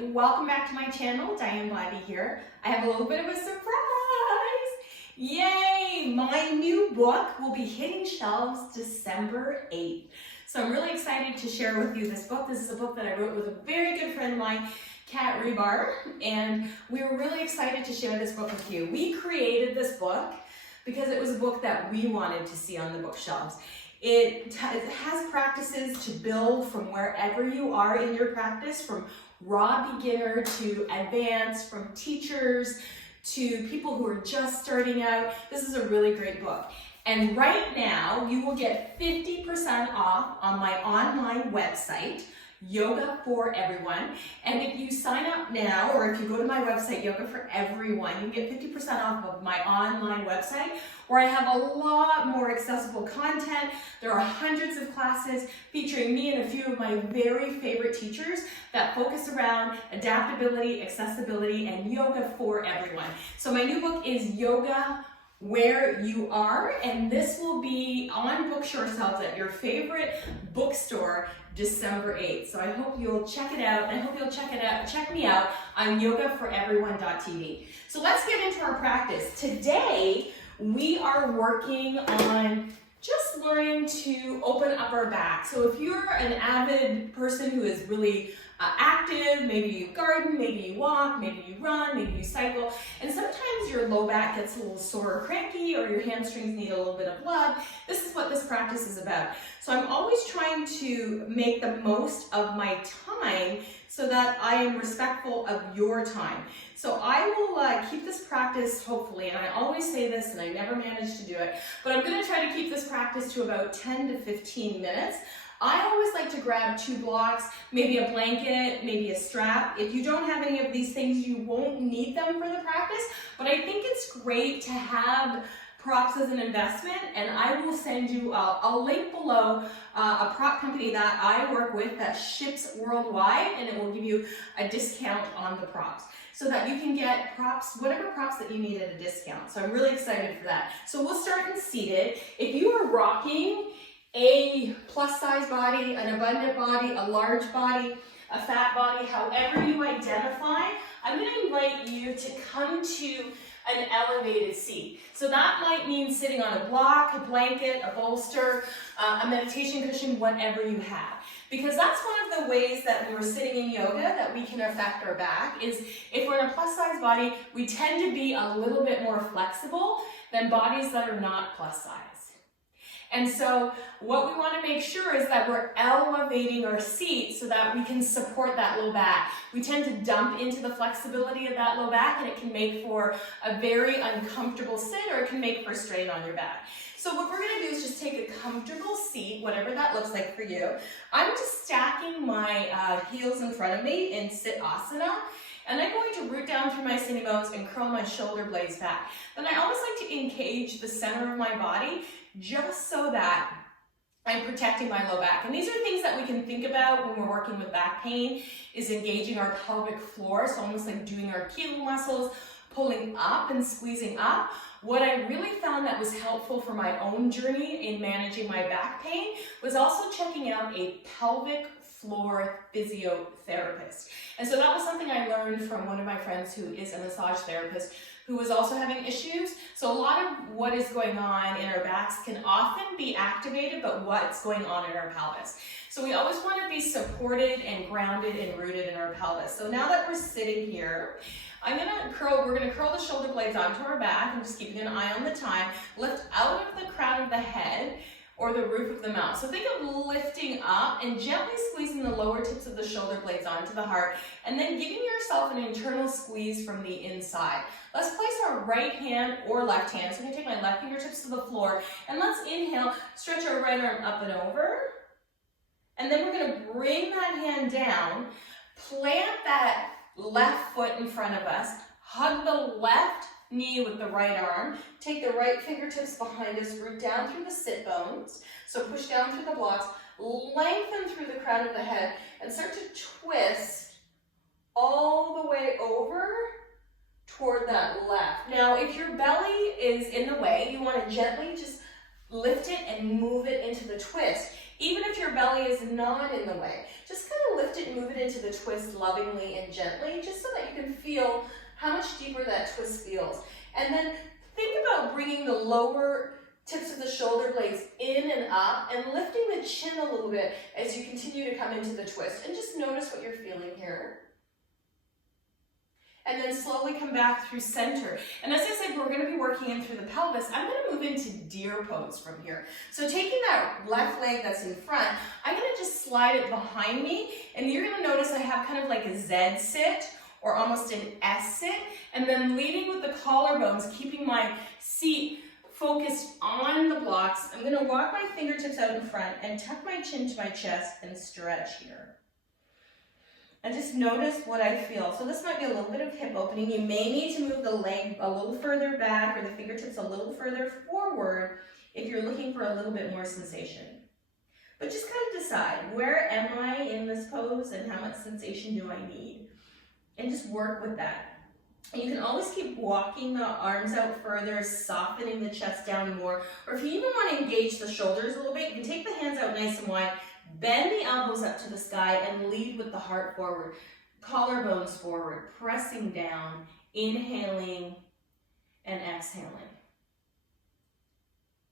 welcome back to my channel. Diane Bladdy here. I have a little bit of a surprise. Yay! My new book will be hitting shelves December 8th. So I'm really excited to share with you this book. This is a book that I wrote with a very good friend of mine, Kat Rebar, and we were really excited to share this book with you. We created this book because it was a book that we wanted to see on the bookshelves. It has practices to build from wherever you are in your practice, from raw beginner to advanced, from teachers to people who are just starting out. This is a really great book. And right now, you will get 50% off on my online website, Yoga for Everyone. And if you sign up now, or if you go to my website, Yoga for Everyone, you can get 50% off of my online website, where I have a lot more accessible content. There are hundreds of classes featuring me and a few of my very favorite teachers that focus around adaptability, accessibility, and yoga for everyone. So my new book is Yoga Where You Are, and this will be on bookshelves at your favorite bookstore December 8th. So I hope you'll check it out, and I hope you'll check me out on yogaforeveryone.tv. So let's get into our practice. Today, we are working on just learning to open up our back. So if you're an avid person who is really active, maybe you garden, maybe you walk, maybe you run, maybe you cycle, and sometimes your low back gets a little sore or cranky, or your hamstrings need a little bit of blood, this is what this practice is about. So I'm always trying to make the most of my time so that I am respectful of your time. So I will keep this practice, hopefully, and I always say this and I never manage to do it, but I'm gonna try to keep this practice to about 10 to 15 minutes. I always like to grab 2 blocks, maybe a blanket, maybe a strap. If you don't have any of these things, you won't need them for the practice, but I think it's great to have props as an investment, and I will send you, I'll link below a prop company that I work with that ships worldwide, and it will give you a discount on the props, so that you can get props, whatever props that you need at a discount. So I'm really excited for that. So we'll start in seated. If you are rocking a plus size body, an abundant body, a large body, a fat body, however you identify, I'm going to invite you to come to an elevated seat. So that might mean sitting on a block, a blanket, a bolster, a meditation cushion, whatever you have. Because that's one of the ways that when we're sitting in yoga that we can affect our back is if we're in a plus size body, we tend to be a little bit more flexible than bodies that are not plus size. And so what we want to make sure is that we're elevating our seat so that we can support that low back. We tend to dump into the flexibility of that low back, and it can make for a very uncomfortable sit, or it can make for strain on your back. So what we're going to do is just take a comfortable seat, whatever that looks like for you. I'm just stacking my heels in front of me in sit asana. And I'm going to root down through my sitting bones and curl my shoulder blades back. Then I always like to engage the center of my body just so that I'm protecting my low back. And these are things that we can think about when we're working with back pain, is engaging our pelvic floor, so almost like doing our kegel muscles, pulling up and squeezing up. What I really found that was helpful for my own journey in managing my back pain was also checking out a pelvic floor physiotherapist. And so that was something I learned from one of my friends who is a massage therapist who was also having issues. So a lot of what is going on in our backs can often be activated, but what's going on in our pelvis. So we always want to be supported and grounded and rooted in our pelvis. So now that we're sitting here, we're gonna curl the shoulder blades onto our back. I'm just keeping an eye on the time. Lift out of the crown of the head or the roof of the mouth. So think of lifting up and gently squeezing the lower tips of the shoulder blades onto the heart, and then giving yourself an internal squeeze from the inside. Let's place our right hand or left hand. So I'm gonna take my left fingertips to the floor, and let's inhale, stretch our right arm up and over. And then we're gonna bring that hand down, plant that left foot in front of us, hug the left knee with the right arm, take the right fingertips behind us, root down through the sit bones, so push down through the blocks, lengthen through the crown of the head, and start to twist all the way over toward that left. Now, if your belly is in the way, you want to gently just lift it and move it into the twist. Even if your belly is not in the way, just kind of lift lift it and move it into the twist lovingly and gently, just so that you can feel how much deeper that twist feels. And then think about bringing the lower tips of the shoulder blades in and up and lifting the chin a little bit as you continue to come into the twist. And just notice what you're feeling here. And then slowly come back through center. And as I said, we're going to be working in through the pelvis. I'm going to move into deer pose from here. So taking that left leg that's in front, I'm going to just slide it behind me. And you're going to notice I have kind of like a Z sit or almost an S sit. And then leading with the collarbones, keeping my seat focused on the blocks. I'm going to walk my fingertips out in front and tuck my chin to my chest and stretch here. And just notice what I feel. So this might be a little bit of hip opening. You may need to move the leg a little further back or the fingertips a little further forward if you're looking for a little bit more sensation. But just kind of decide, where am I in this pose and how much sensation do I need? And just work with that. And you can always keep walking the arms out further, softening the chest down more. Or if you even want to engage the shoulders a little bit, you can take the hands out nice and wide, bend the elbows up to the sky, and lead with the heart forward. Collarbones forward, pressing down, inhaling and exhaling.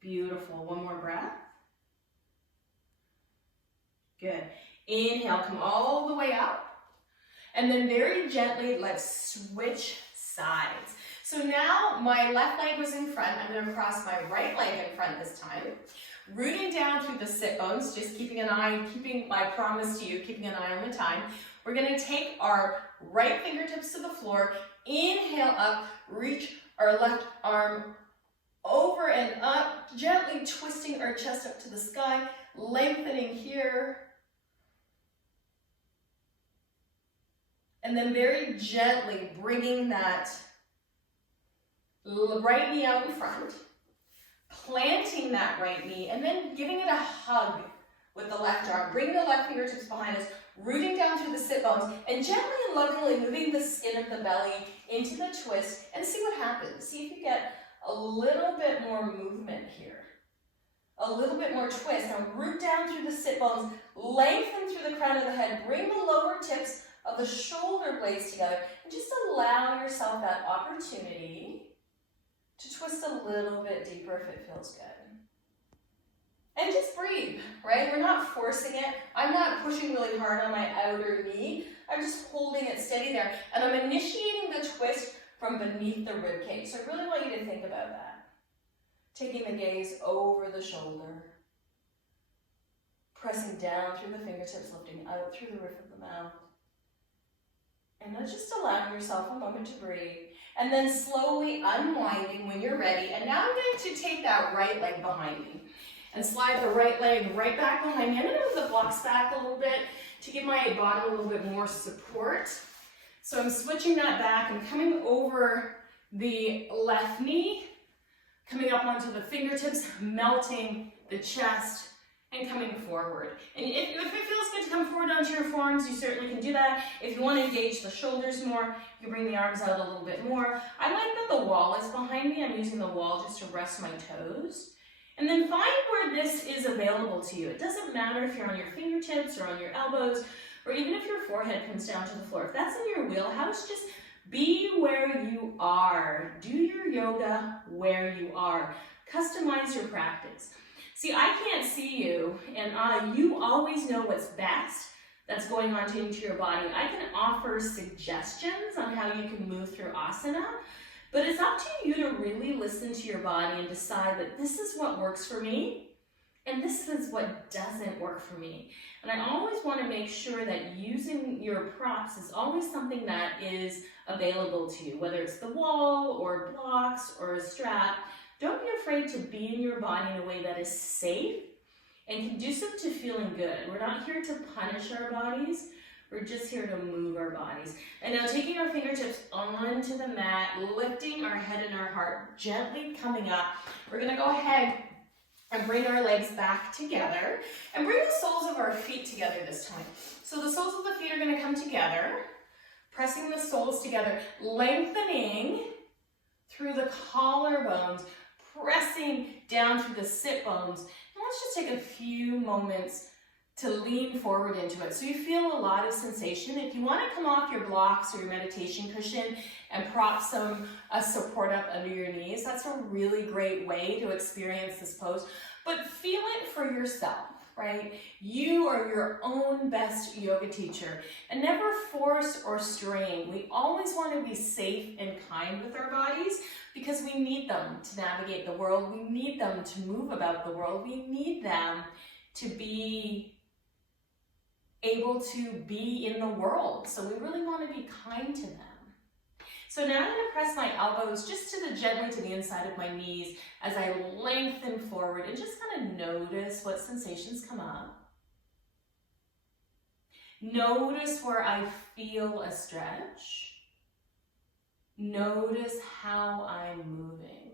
Beautiful. One more breath. Good. Inhale, come all the way up. And then very gently, let's switch sides. So now my left leg was in front. I'm going to cross my right leg in front this time. Rooting down through the sit bones, just keeping an eye, keeping my promise to you, keeping an eye on the time. We're going to take our right fingertips to the floor. Inhale up, reach our left arm over and up, gently twisting our chest up to the sky, lengthening here. And then very gently bringing that right knee out in front, planting that right knee, and then giving it a hug with the left arm. Bring the left fingertips behind us, rooting down through the sit bones, and gently and lovingly moving the skin of the belly into the twist, and see what happens. See if you get a little bit more movement here. A little bit more twist. Now root down through the sit bones, lengthen through the crown of the head, bring the lower tips of the shoulder blades together, and just allow yourself that opportunity to twist a little bit deeper if it feels good. And just breathe, right? We're not forcing it. I'm not pushing really hard on my outer knee. I'm just holding it steady there. And I'm initiating the twist from beneath the rib cage. So I really want you to think about that. Taking the gaze over the shoulder. Pressing down through the fingertips, lifting out through the roof of the mouth. And then just allowing yourself a moment to breathe. And then slowly unwinding when you're ready. And now I'm going to take that right leg behind me and slide the right leg right back behind me. I'm going to move the blocks back a little bit to give my bottom a little bit more support. So I'm switching that back and coming over the left knee, coming up onto the fingertips, melting the chest, and coming forward. And if it feels good to come forward onto your forearms, you certainly can do that. If you want to engage the shoulders more, you bring the arms out a little bit more. I like that the wall is behind me. I'm using the wall just to rest my toes. And then find where this is available to you. It doesn't matter if you're on your fingertips or on your elbows, or even if your forehead comes down to the floor. If that's in your wheelhouse, just be where you are. Do your yoga where you are. Customize your practice. See, I can't see you, and you always know what's best that's going on into your body. I can offer suggestions on how you can move through asana, but it's up to you to really listen to your body and decide that this is what works for me, and this is what doesn't work for me. And I always want to make sure that using your props is always something that is available to you, whether it's the wall or blocks or a strap. Don't be afraid to be in your body in a way that is safe and conducive to feeling good. We're not here to punish our bodies. We're just here to move our bodies. And now taking our fingertips onto the mat, lifting our head and our heart, gently coming up. We're going to go ahead and bring our legs back together and bring the soles of our feet together this time. So the soles of the feet are going to come together, pressing the soles together, lengthening through the collarbones, pressing down through the sit bones. And let's just take a few moments to lean forward into it. So you feel a lot of sensation. If you want to come off your blocks or your meditation cushion and prop some support up under your knees, that's a really great way to experience this pose. But feel it for yourself, right? You are your own best yoga teacher, and never force or strain. We always want to be safe and kind with our bodies because we need them to navigate the world. We need them to move about the world. We need them to be able to be in the world. So we really want to be kind to them. So now I'm going to press my elbows just gently to the inside of my knees as I lengthen forward, and just kind of notice what sensations come up. Notice where I feel a stretch. Notice how I'm moving.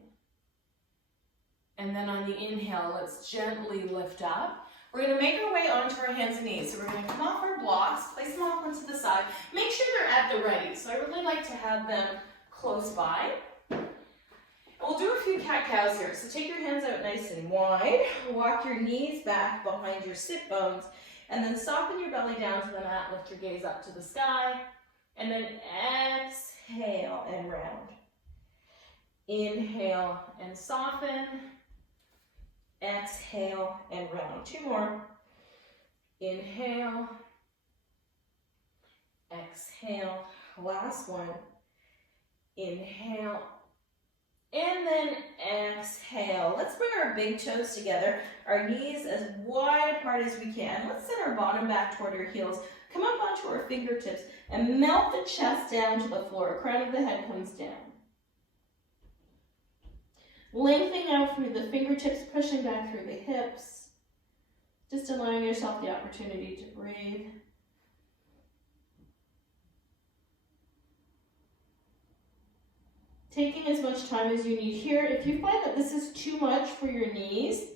And then on the inhale, let's gently lift up. We're going to make our way onto our hands and knees. So we're going to come off our blocks, place them off onto the side. Make sure they're at the ready. So I really like to have them close by. And we'll do a few cat-cows here. So take your hands out nice and wide. Walk your knees back behind your sit bones. And then soften your belly down to the mat. Lift your gaze up to the sky. And then exhale and round. Inhale and soften. Exhale and round. Two more. Inhale. Exhale. Last one. Inhale. And then exhale. Let's bring our big toes together. Our knees as wide apart as we can. Let's set our bottom back toward our heels. Come up onto our fingertips and melt the chest down to the floor. Crown of the head comes down. Lengthening out through the fingertips, pushing back through the hips. Just allowing yourself the opportunity to breathe. Taking as much time as you need here. If you find that this is too much for your knees,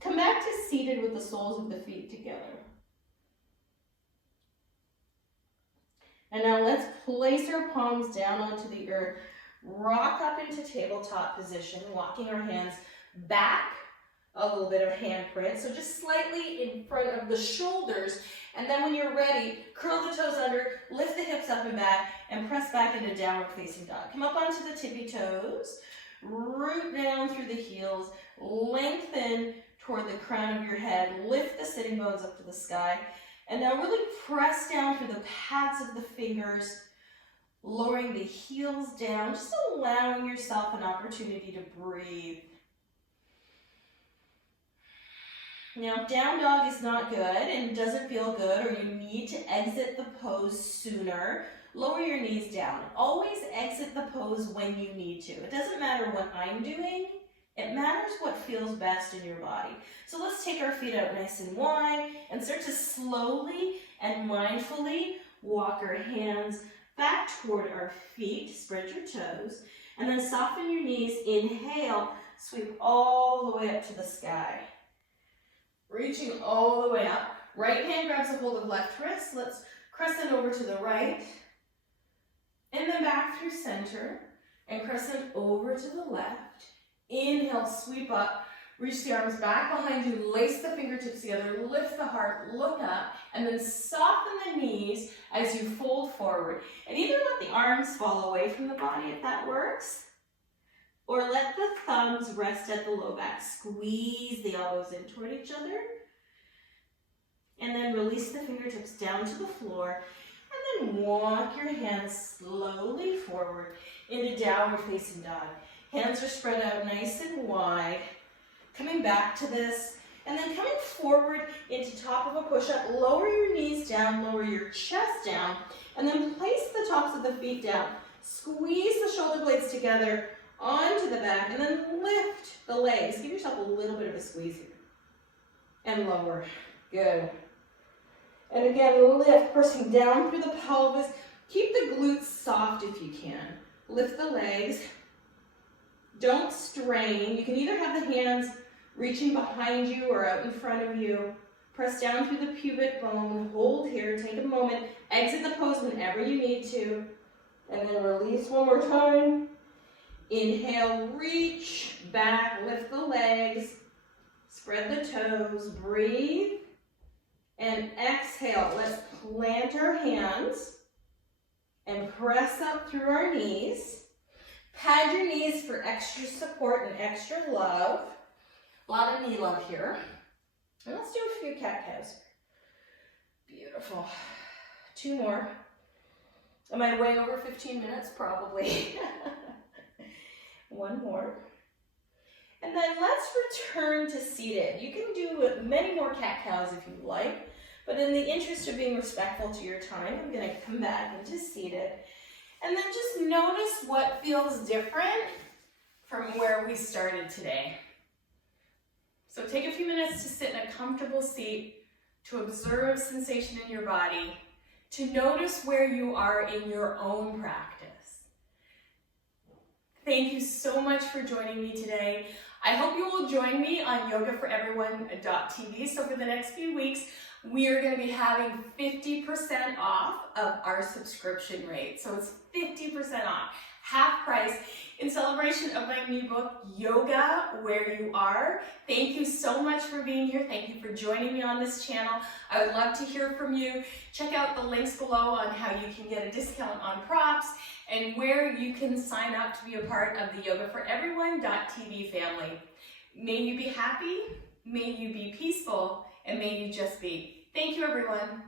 come back to seated with the soles of the feet together. And now let's place our palms down onto the earth. Rock up into tabletop position, walking our hands back, a little bit of handprint, so just slightly in front of the shoulders. And then when you're ready, curl the toes under, lift the hips up and back, and press back into downward facing dog. Come up onto the tippy toes, root down through the heels, lengthen toward the crown of your head, lift the sitting bones up to the sky, and now really press down through the pads of the fingers, lowering the heels down, just allowing yourself an opportunity to breathe. Now, if down dog is not good and doesn't feel good, or you need to exit the pose sooner, lower your knees down. Always exit the pose when you need to. It doesn't matter what I'm doing. It matters what feels best in your body. So let's take our feet out nice and wide and start to slowly and mindfully walk our hands back toward our feet, spread your toes, and then soften your knees. Inhale, sweep all the way up to the sky. Reaching all the way up. Right hand grabs a hold of left wrist. Let's crescent over to the right. And then back through center. And crescent over to the left. Inhale, sweep up. Reach the arms back behind you. Lace the fingertips together. Lift the heart. Look up. And then soften the knees as you fold forward. And either let the arms fall away from the body if that works, or let the thumbs rest at the low back. Squeeze the elbows in toward each other. And then release the fingertips down to the floor. And then walk your hands slowly forward into downward facing dog. Hands are spread out nice and wide. Coming back to this. And then coming forward into top of a push-up. Lower your knees down, lower your chest down. And then place the tops of the feet down. Squeeze the shoulder blades together onto the back, and then lift the legs. Give yourself a little bit of a squeeze here. And lower. Good. And again, lift, pressing down through the pelvis. Keep the glutes soft if you can. Lift the legs. Don't strain. You can either have the hands reaching behind you or out in front of you. Press down through the pubic bone. Hold here. Take a moment. Exit the pose whenever you need to. And then release one more time. Inhale, reach back, lift the legs, spread the toes, breathe, And exhale. Let's plant our hands and press up through our knees. Pad your knees for extra support and extra love. A lot of knee love here. And let's do a few cat-cows. Beautiful. 2 more. Am I way over 15 minutes? Probably. 1 more. And then let's return to seated. You can do many more cat-cows if you like, but in the interest of being respectful to your time, I'm going to come back into seated. And then just notice what feels different from where we started today. So take a few minutes to sit in a comfortable seat, to observe sensation in your body, to notice where you are in your own practice. Thank you so much for joining me today. I hope you will join me on yogaforeveryone.tv. So for the next few weeks, we are going to be having 50% off of our subscription rate. So it's 50% off, half price, in celebration of my new book, Yoga Where You Are. Thank you so much for being here. Thank you for joining me on this channel. I would love to hear from you. Check out the links below on how you can get a discount on props and where you can sign up to be a part of the yogaforeveryone.tv family. May you be happy, may you be peaceful, and may you just be. Thank you, everyone.